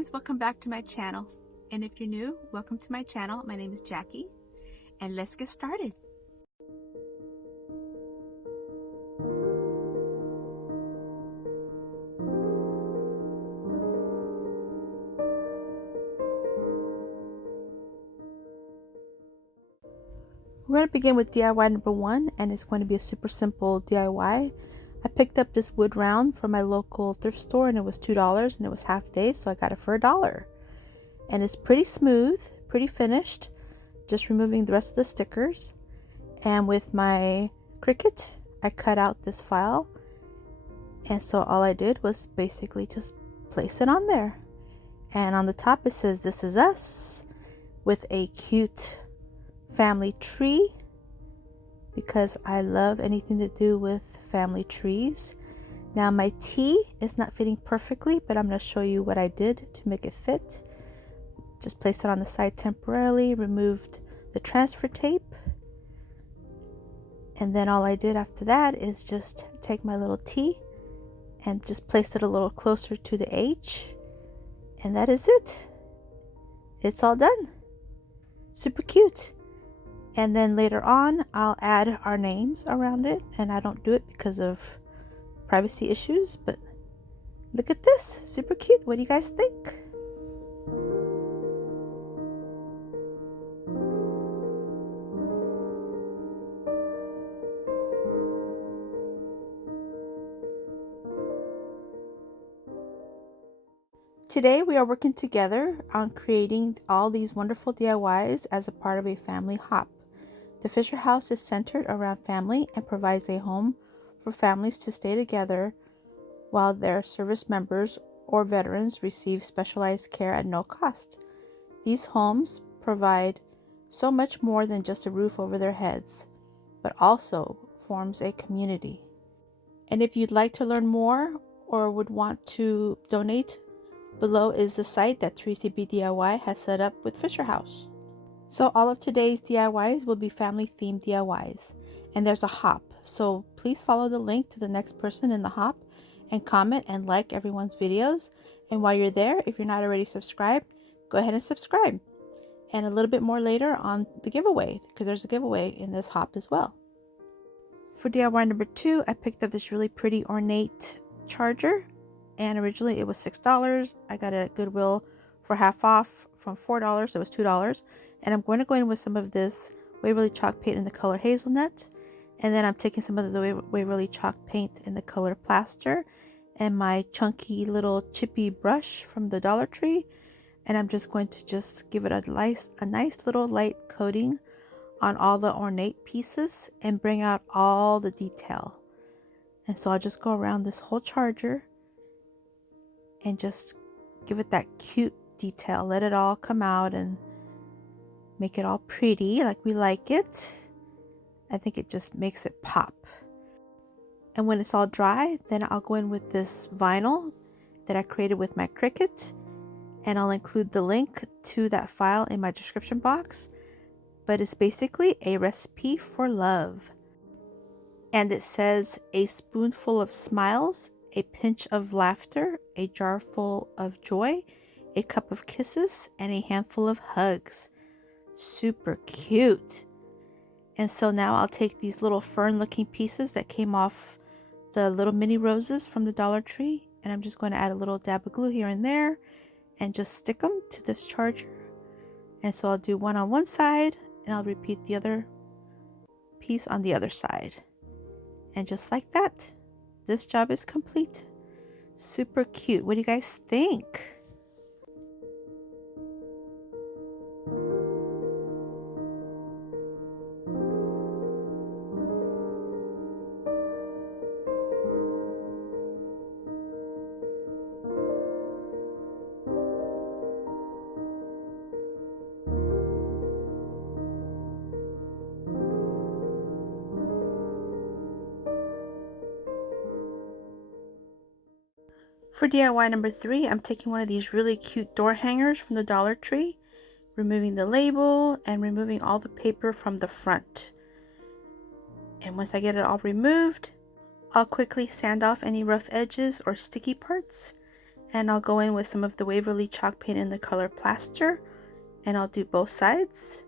friends, welcome back to my channel. And if you're new, welcome to my channel. My name is Jackie, and let's get started. We're going to begin with DIY number 1, and it's going to be a super simple DIY. I picked up this wood round from my local thrift store, and it was $2, and it was half day, so I got it for $1. And it's pretty smooth, pretty finished, just removing the rest of the stickers. And with my Cricut, I cut out this file, and so all I did was basically just place it on there. And on the top it says "This is us" with a cute family tree, because I love anything to do with family trees. Now my T is not fitting perfectly, but I'm going to show you what I did to make it fit. Just placed it on the side temporarily, removed the transfer tape, and then all I did after that is just take my little T and just place it a little closer to the H, and that is it. It's all done. Super cute. And then later on I'll add our names around it, and I don't do it because of privacy issues, but look at this, super cute. What do you guys think? Today we are working together on creating all these wonderful DIYs as a part of a family hop. The Fisher House is centered around family and provides a home for families to stay together while their service members or veterans receive specialized care at no cost. These homes provide so much more than just a roof over their heads, but also forms a community. And if you'd like to learn more or would want to donate, below is the site that Theresa DIY has set up with Fisher House. So all of today's DIYs will be family themed DIYs, and there's a hop, so please follow the link to the next person in the hop and comment and like everyone's videos. And while you're there, if you're not already subscribed, go ahead and subscribe. And a little bit more later on the giveaway, because there's a giveaway in this hop as well. For DIY number 2, I picked up this really pretty ornate charger, and originally it was $6. I got it at Goodwill for half off from $4, so it was $2. And I'm going to go in with some of this Waverly chalk paint in the color hazelnut, and then I'm taking some of the Waverly chalk paint in the color plaster, and my chunky little chippy brush from the Dollar Tree, and I'm just going to just give it a nice little light coating on all the ornate pieces and bring out all the detail. And so I'll just go around this whole charger and just give it that cute detail, let it all come out and make it all pretty like we like it. I think it just makes it pop. And when it's all dry, then I'll go in with this vinyl that I created with my Cricut, and I'll include the link to that file in my description box. But it's basically a recipe for love. And it says a spoonful of smiles, a pinch of laughter, a jar full of joy, a cup of kisses, and a handful of hugs. Super cute. And so now I'll take these little fern looking pieces that came off the little mini roses from the Dollar Tree, and I'm just going to add a little dab of glue here and there and just stick them to this charger. And so I'll do one on one side, and I'll repeat the other piece on the other side. And just like that, this job is complete. Super cute. What do you guys think? For DIY number 3, I'm taking one of these really cute door hangers from the Dollar Tree, removing the label and removing all the paper from the front. And once I get it all removed, I'll quickly sand off any rough edges or sticky parts, And I'll go in with some of the Waverly chalk paint in the color Plaster, and I'll do both sides.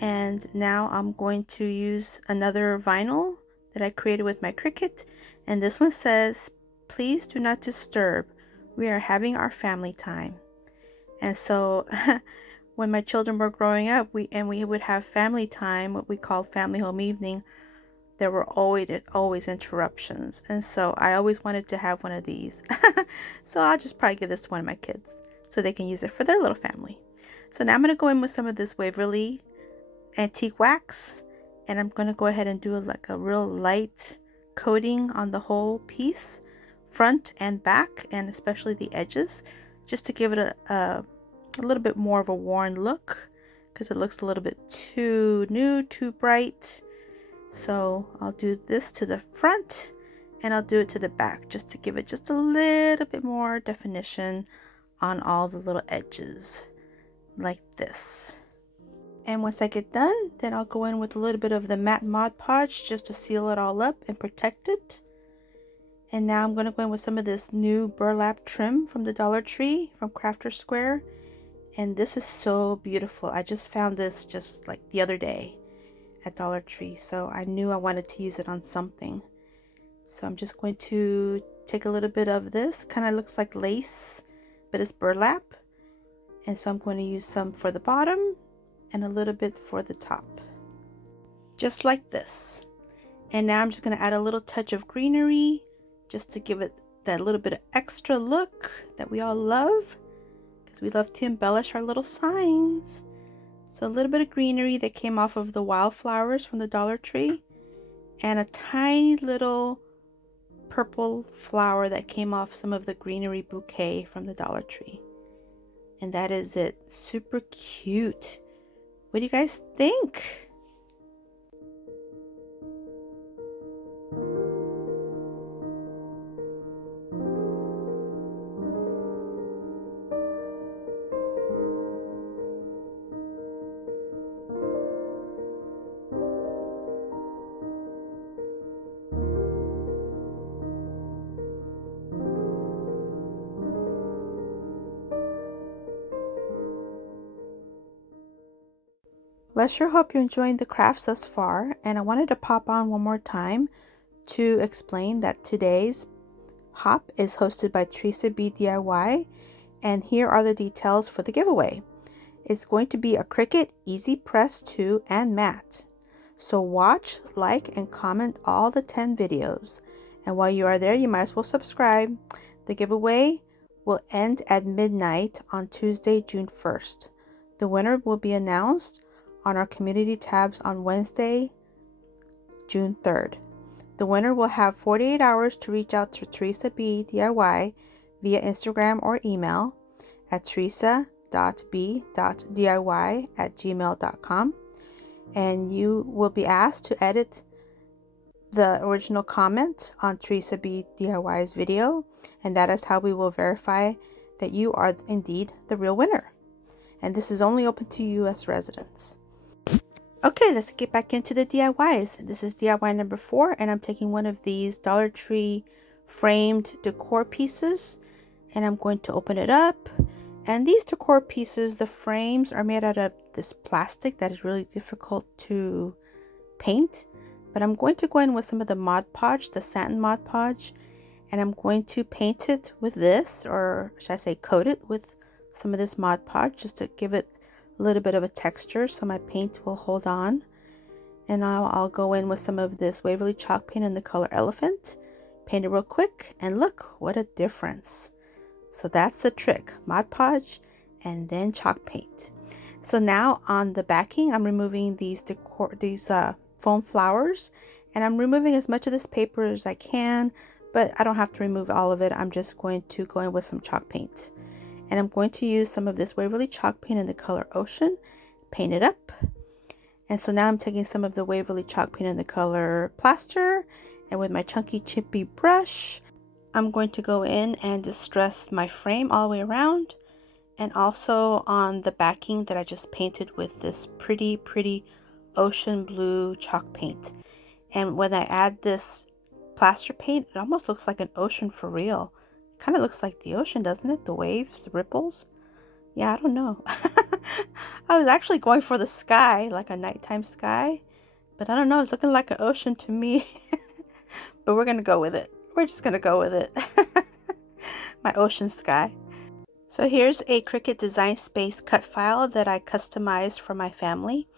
And now I'm going to use another vinyl that I created with my Cricut, and this one says, "Please do not disturb. We are having our family time." And so when my children were growing up, we would have family time, what we call family home evening. There were always interruptions, and so I always wanted to have one of these. So I'll just probably give this to one of my kids so they can use it for their little family. So now I'm going to go in with some of this Waverly antique wax, and I'm going to go ahead and do like a real light coating on the whole piece, front and back, and especially the edges, just to give it a little bit more of a worn look, because it looks a little bit too nude, too bright. So I'll do this to the front, and I'll do it to the back, just to give it just a little bit more definition on all the little edges, like this. And once I get done, then I'll go in with a little bit of the matte Mod Podge just to seal it all up and protect it. And now I'm going to go in with some of this new burlap trim from the Dollar Tree from Crafter Square. And this is so beautiful. I just found this just like the other day at Dollar Tree, so I knew I wanted to use it on something. So I'm just going to take a little bit of this, kind of looks like lace, but it's burlap. And so I'm going to use some for the bottom and a little bit for the top, just like this. And now I'm just going to add a little touch of greenery just to give it that little bit of extra look that we all love, because we love to embellish our little signs. So a little bit of greenery that came off of the wildflowers from the Dollar Tree, and a tiny little purple flower that came off some of the greenery bouquet from the Dollar Tree. And that is it. Super cute. What do you guys think? Well, I sure hope you're enjoying the crafts thus far, and I wanted to pop on one more time to explain that today's hop is hosted by Theresa B DIY, and here are the details for the giveaway. It's going to be a Cricut Easy Press 2 and matte. So watch, like, and comment all the 10 videos. And while you are there, you might as well subscribe. The giveaway will end at midnight on Tuesday, June 1st. The winner will be announced on our community tabs on Wednesday, June 3rd. The winner will have 48 hours to reach out to Theresa B DIY via Instagram or email at teresa.b.diy@gmail.com, and you will be asked to edit the original comment on Theresa B DIY's video, and that is how we will verify that you are indeed the real winner. And this is only open to U.S. residents. Okay, let's get back into the DIYs. This is DIY number 4, and I'm taking one of these Dollar Tree framed decor pieces, and I'm going to open it up. And these decor pieces, the frames are made out of this plastic that is really difficult to paint, but I'm going to go in with some of the Mod Podge, the satin Mod Podge, and I'm going to paint it with this, or should I say coat it with some of this Mod Podge, just to give it a little bit of a texture so my paint will hold on. And now I'll go in with some of this Waverly chalk paint in the color Elephant, paint it real quick, and look what a difference. So that's the trick, Mod Podge and then chalk paint. So now on the backing, I'm removing these foam flowers, and I'm removing as much of this paper as I can, but I don't have to remove all of it. I'm just going to go in with some chalk paint. And I'm going to use some of this Waverly chalk paint in the color Ocean, paint it up. And so now I'm taking some of the Waverly chalk paint in the color Plaster, and with my chunky chippy brush, I'm going to go in and distress my frame all the way around, and also on the backing that I just painted with this pretty ocean blue chalk paint. And when I add this plaster paint, it almost looks like an ocean for real. Kind of looks like the ocean, doesn't it? The waves, the ripples. Yeah, I don't know. I was actually going for the sky, like a nighttime sky. But I don't know, it's looking like an ocean to me. But we're gonna go with it. We're just gonna go with it. My ocean sky. So here's a Cricut Design Space cut file that I customized for my family.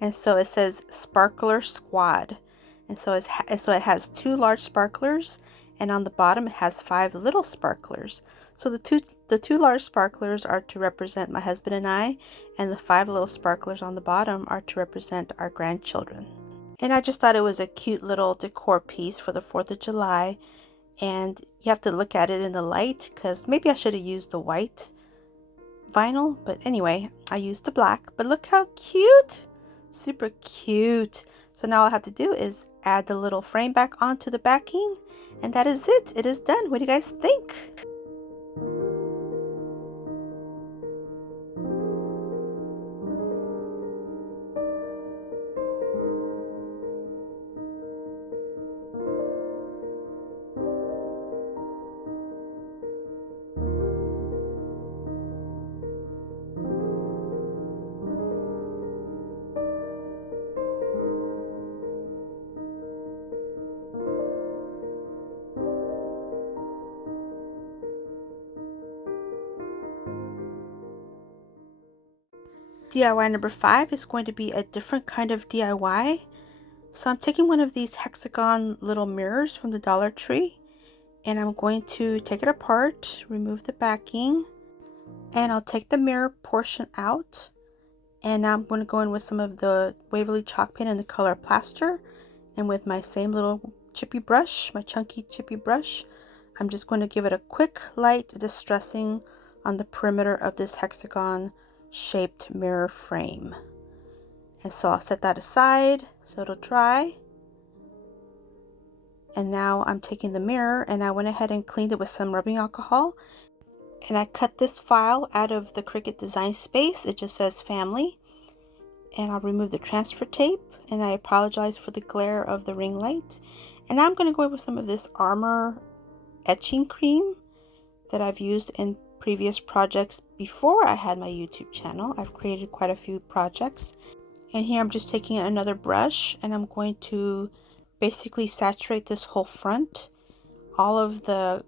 And so it says Sparkler Squad. And so it has 2 large sparklers, and on the bottom it has 5 little sparklers. So the two large sparklers are to represent my husband and I, and the 5 little sparklers on the bottom are to represent our grandchildren. And I just thought it was a cute little decor piece for the 4th of July. And you have to look at it in the light, because maybe I should have used the white vinyl, but anyway, I used the black. But look how cute! Super cute. So now all I have to do is add the little frame back onto the backing, and that is it. It is done. What do you guys think? DIY number 5 is going to be a different kind of DIY. So I'm taking one of these hexagon little mirrors from the Dollar Tree, and I'm going to take it apart, remove the backing, and I'll take the mirror portion out. And now I'm going to go in with some of the Waverly chalk paint in the color Plaster, and with my same little chippy brush, my chunky chippy brush, I'm just going to give it a quick light distressing on the perimeter of this hexagon shaped mirror frame. And so I'll set that aside so it'll dry. And now I'm taking the mirror, and I went ahead and cleaned it with some rubbing alcohol, and I cut this file out of the Cricut Design Space. It just says family, and I'll remove the transfer tape, and I apologize for the glare of the ring light. And now I'm going to go over some of this Armor etching cream that I've used in previous projects before I had my YouTube channel. I've created quite a few projects, and here I'm just taking another brush, and I'm going to basically saturate this whole front, all of the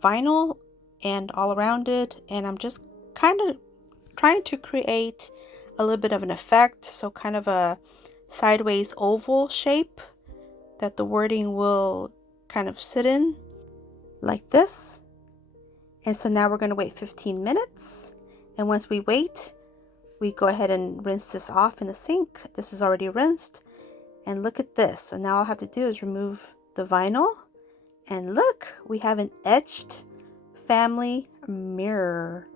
vinyl and all around it, and I'm just kind of trying to create a little bit of an effect, so kind of a sideways oval shape that the wording will kind of sit in like this. And so now we're going to wait 15 minutes, and once we wait, we go ahead and rinse this off in the sink. This is already rinsed, and look at this. So now all I have to do is remove the vinyl, and look, we have an etched family mirror.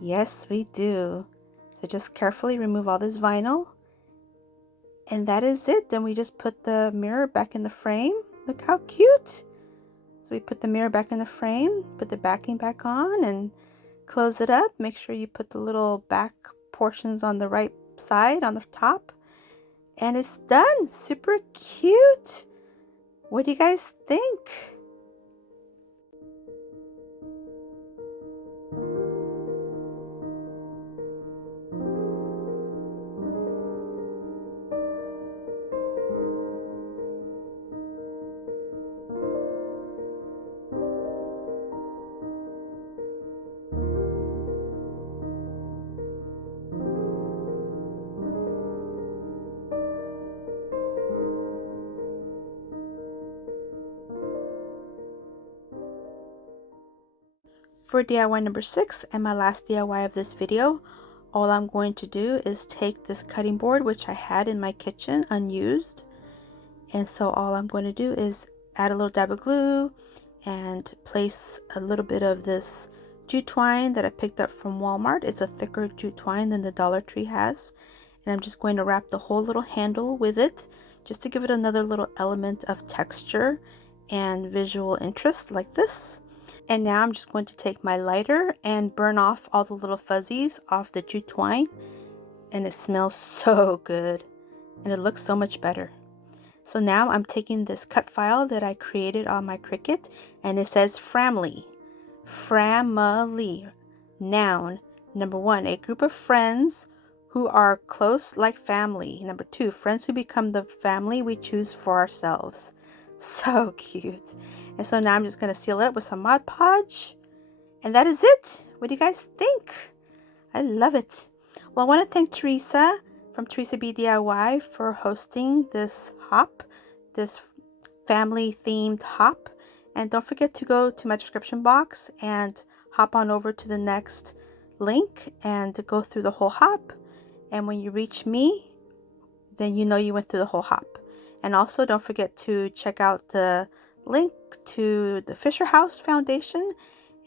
Yes, we do. So just carefully remove all this vinyl, and that is it. Then we just put the mirror back in the frame. Look how cute. So we put the mirror back in the frame, put the backing back on, and close it up. Make sure you put the little back portions on the right side on the top, and it's done. Super cute. What do you guys think? For DIY number 6 and my last DIY of this video, all I'm going to do is take this cutting board, which I had in my kitchen unused, and so all I'm going to do is add a little dab of glue and place a little bit of this jute twine that I picked up from Walmart. It's a thicker jute twine than the Dollar Tree has, and I'm just going to wrap the whole little handle with it just to give it another little element of texture and visual interest like this. And now I'm just going to take my lighter and burn off all the little fuzzies off the jute twine, and it smells so good and it looks so much better. So now I'm taking this cut file that I created on my Cricut, and it says family. Family. Noun. Number 1, a group of friends who are close like family. Number 2, friends who become the family we choose for ourselves. So cute. And so now I'm just going to seal it up with some Mod Podge. And that is it. What do you guys think? I love it. Well, I want to thank Theresa from Theresa DIY for hosting this hop, this family themed hop. And don't forget to go to my description box and hop on over to the next link and go through the whole hop. And when you reach me, then you know you went through the whole hop. And also don't forget to check out the link to the Fisher House Foundation,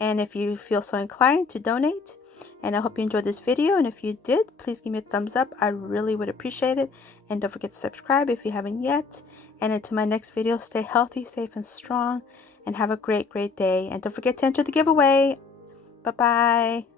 and if you feel so inclined to donate. And I hope you enjoyed this video, and if you did, please give me a thumbs up. I really would appreciate it. And don't forget to subscribe if you haven't yet. And until my next video, stay healthy, safe, and strong, and have a great day. And don't forget to enter the giveaway. Bye-bye.